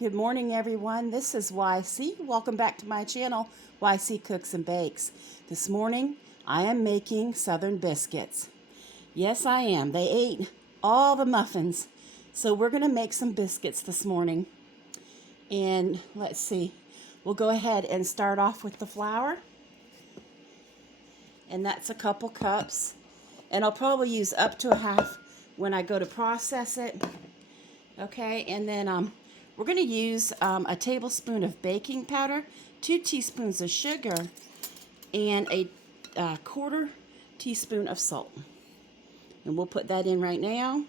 Good morning, everyone. This is YC. Welcome back to my channel, YC Cooks and Bakes. This morning, I am making Southern biscuits. Yes, I am. They ate all the muffins. So we're going to make some biscuits this morning. And let's see. We'll go ahead and start off with the flour. And that's a couple cups. And I'll probably use up to a half when I go to process it. Okay, and then we're going to use a tablespoon of baking powder, 2 teaspoons of sugar, and a quarter teaspoon of salt. And we'll put that in right now.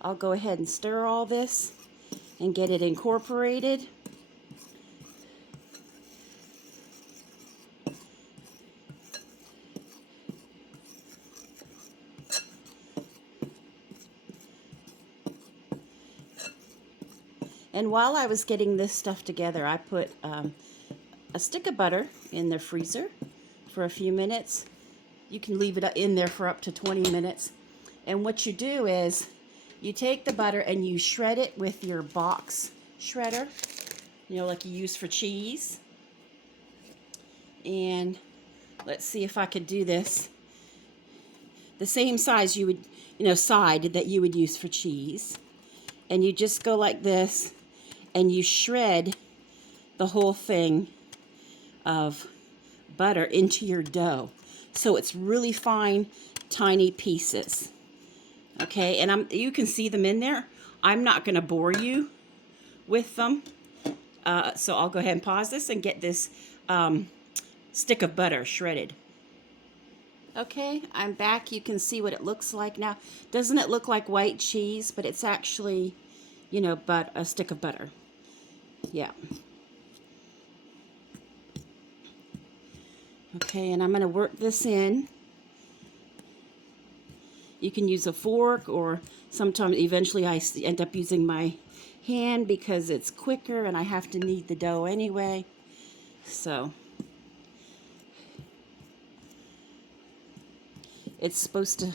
I'll go ahead and stir all this and get it incorporated. And while I was getting this stuff together, I put a stick of butter in the freezer for a few minutes. You can leave it in there for up to 20 minutes. And what you do is you take the butter and you shred it with your box shredder, you know, like you use for cheese. And let's see if I could do this. The same size you would, side that you would use for cheese. And you just go like this. And you shred the whole thing of butter into your dough. So it's really fine, tiny pieces. Okay, and you can see them in there. I'm not going to bore you with them. So I'll go ahead and pause this and get this stick of butter shredded. Okay, I'm back. You can see what it looks like now. Doesn't it look like white cheese? But it's actually, but a stick of butter. Yeah. Okay, and I'm going to work this in. You can use a fork, or sometimes eventually I end up using my hand because it's quicker and I have to knead the dough anyway. So it's supposed to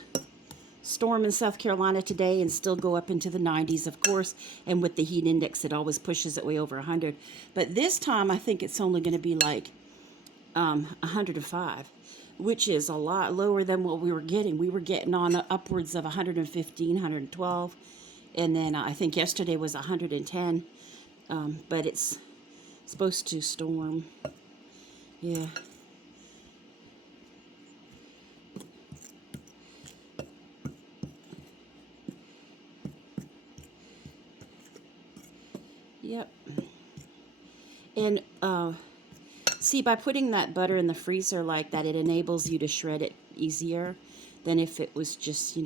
storm in South Carolina today and still go up into the 90s, of course, and with the heat index it always pushes it way over 100. But this time I think it's only going to be like 105, which is a lot lower than what we were getting. We were getting on upwards of 115, 112, and then I think yesterday was 110, but it's supposed to storm. Yeah. Yep. And see, by putting that butter in the freezer like that, it enables you to shred it easier than if it was just,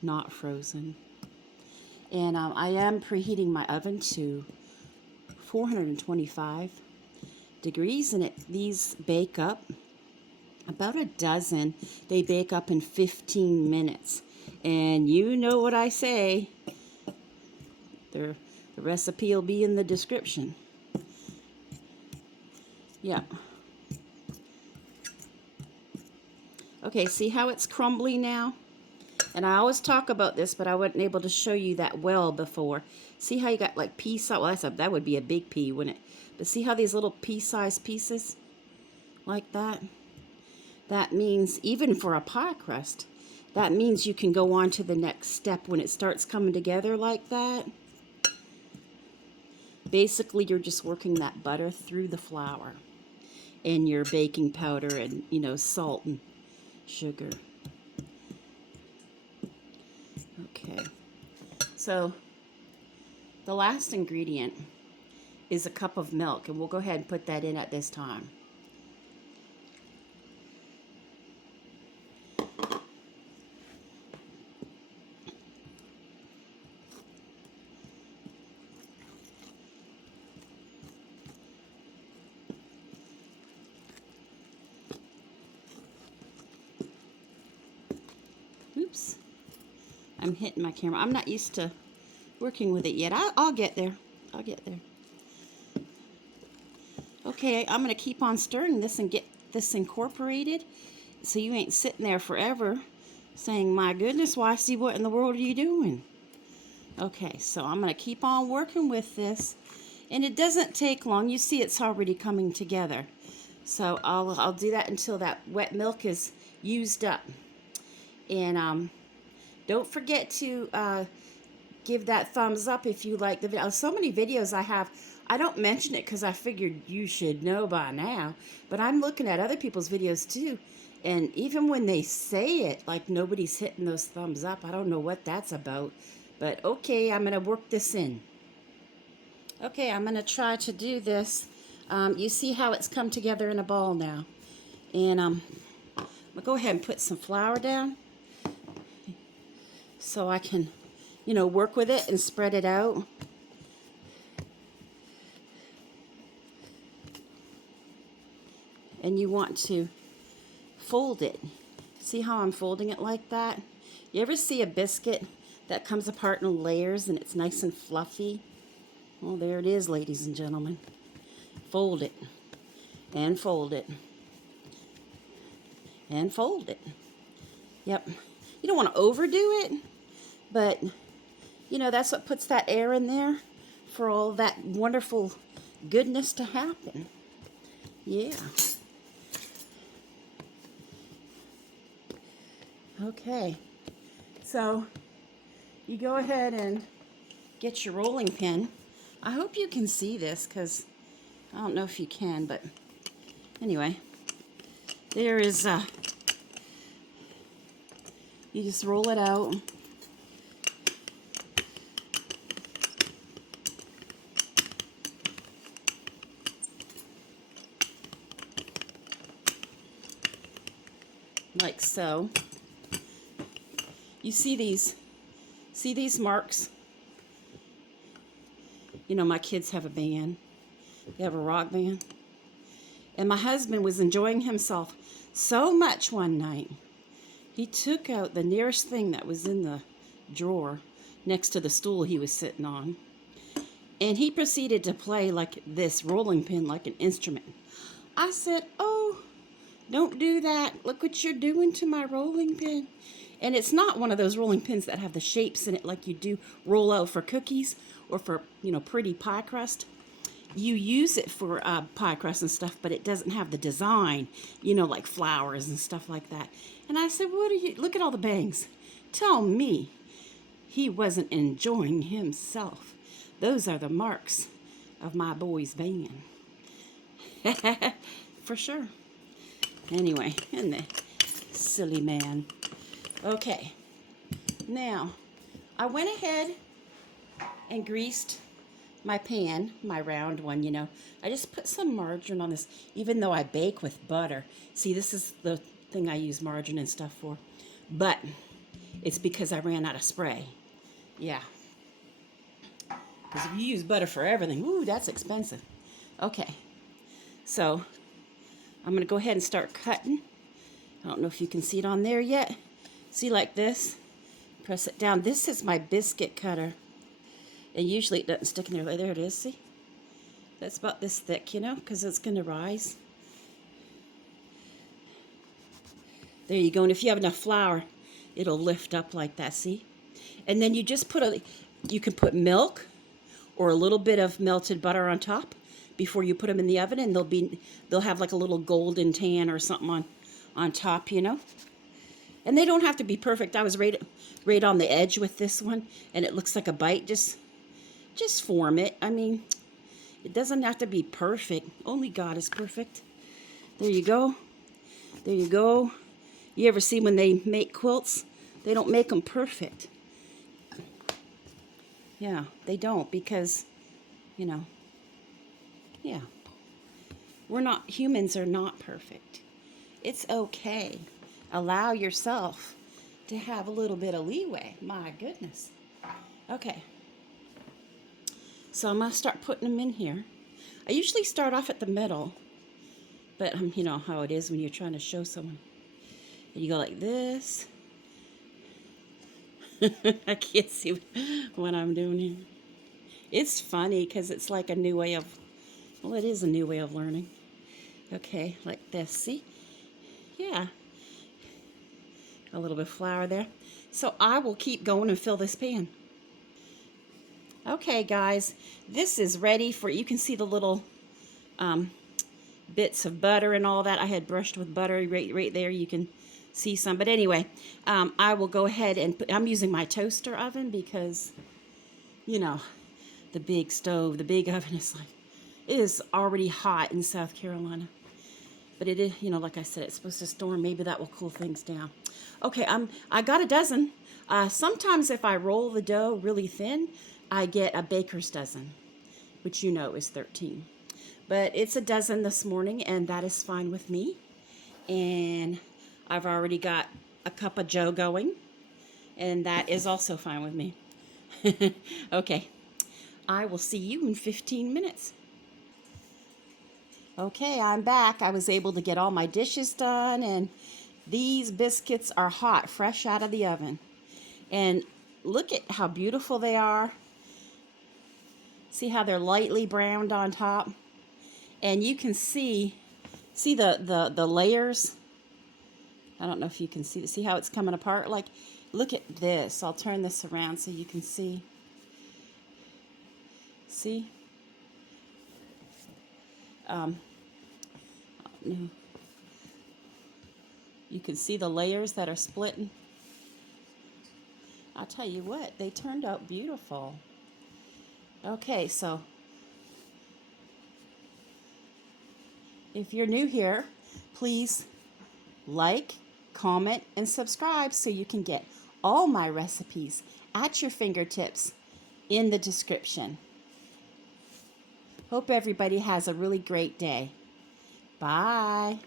not frozen. And I am preheating my oven to 425 degrees, and these bake up about a dozen. They bake up in 15 minutes. And you know what I say. The recipe will be in the description. Yeah. Okay, see how it's crumbly now? And I always talk about this, but I wasn't able to show you that well before. See how you got like pea-sized, well, that would be a big pea, wouldn't it? But see how these little pea-sized pieces like that? That means, even for a pie crust, that means you can go on to the next step when it starts coming together like that. Basically, you're just working that butter through the flour and your baking powder and, salt and sugar. Okay. So the last ingredient is a cup of milk, and we'll go ahead and put that in at this time. Oops, I'm hitting my camera. I'm not used to working with it yet. I'll get there. I'll get there. Okay, I'm going to keep on stirring this and get this incorporated so you ain't sitting there forever saying, my goodness, Wifey, what in the world are you doing? Okay, so I'm going to keep on working with this. And it doesn't take long. You see it's already coming together. So I'll do that until that wet milk is used up. And don't forget to give that thumbs up if you like the video. So many videos I have, I don't mention it because I figured you should know by now. But I'm looking at other people's videos too. And even when they say it, like nobody's hitting those thumbs up. I don't know what that's about. But okay, I'm going to work this in. Okay, I'm going to try to do this. You see how it's come together in a ball now. And I'm going to go ahead and put some flour down so I can, you know, work with it and spread it out. And you want to fold it. See how I'm folding it like that? You ever see a biscuit that comes apart in layers and it's nice and fluffy? Well, there it is, ladies and gentlemen. Fold it, and fold it, and fold it. Yep. You don't want to overdo it, but, you know, that's what puts that air in there for all that wonderful goodness to happen. Yeah. Okay. So, you go ahead and get your rolling pin. I hope you can see this because I don't know if you can, but anyway, there is, you just roll it out. Like so. You see these marks? You know, my kids have a band. They have a rock band. And my husband was enjoying himself so much one night. He took out the nearest thing that was in the drawer next to the stool he was sitting on. And he proceeded to play like this rolling pin like an instrument. I said, oh, don't do that. Look what you're doing to my rolling pin. And it's not one of those rolling pins that have the shapes in it like you do roll out for cookies or for, you know, pretty pie crust. You use it for pie crust and stuff, but it doesn't have the design, you know, like flowers and stuff like that. And I said, what are you, look at all the bangs. Tell me he wasn't enjoying himself. Those are the marks of my boy's band. For sure. Anyway, and the silly man. Okay, now I went ahead and greased my pan, my round one, you know. I just put some margarine on this, even though I bake with butter. See, this is the thing I use margarine and stuff for. But it's because I ran out of spray. Yeah. Because if you use butter for everything, ooh, that's expensive. Okay, so I'm going to go ahead and start cutting. I don't know if you can see it on there yet. See, like this? Press it down. This is my biscuit cutter. And usually it doesn't stick in there. There it is, see? That's about this thick, you know, because it's going to rise. There you go. And if you have enough flour, it'll lift up like that, see? And then you just put you can put milk or a little bit of melted butter on top before you put them in the oven, and they'll have like a little golden tan or something on top, you know? And they don't have to be perfect. I was right on the edge with this one, and it looks like a bite. Just form it. I mean, it doesn't have to be perfect. Only God is perfect. There you go. There you go. You ever see when they make quilts? They don't make them perfect. Yeah, they don't because, you know, yeah. Humans are not perfect. It's okay. Allow yourself to have a little bit of leeway. My goodness. Okay. So I'm going to start putting them in here. I usually start off at the middle, but you know how it is when you're trying to show someone. And you go like this. I can't see what I'm doing here. It's funny because it's like a new way of, well, it is a new way of learning. Okay, like this. See? Yeah. A little bit of flour there. So I will keep going and fill this pan. Okay, guys, this is ready for, you can see the little bits of butter and all that. I had brushed with butter right there. You can see some. But anyway, I will go ahead and I'm using my toaster oven because, you know, the big stove, the big oven is like, it is already hot in South Carolina. But it is, you know, like I said, it's supposed to storm. Maybe that will cool things down. Okay, I got a dozen. Sometimes if I roll the dough really thin, I get a baker's dozen, which you know is 13. But it's a dozen this morning, and that is fine with me. And I've already got a cup of joe going, and that is also fine with me. Okay, I will see you in 15 minutes. Okay, I'm back. I was able to get all my dishes done, and these biscuits are hot, fresh out of the oven. And look at how beautiful they are. See how they're lightly browned on top? And you can see the layers. I don't know if you can see how it's coming apart. Like, look at this. I'll turn this around so you can see. See? You can see the layers that are splitting. I'll tell you what, they turned out beautiful. Okay, so if you're new here, please like, comment, and subscribe so you can get all my recipes at your fingertips in the description. Hope everybody has a really great day. Bye.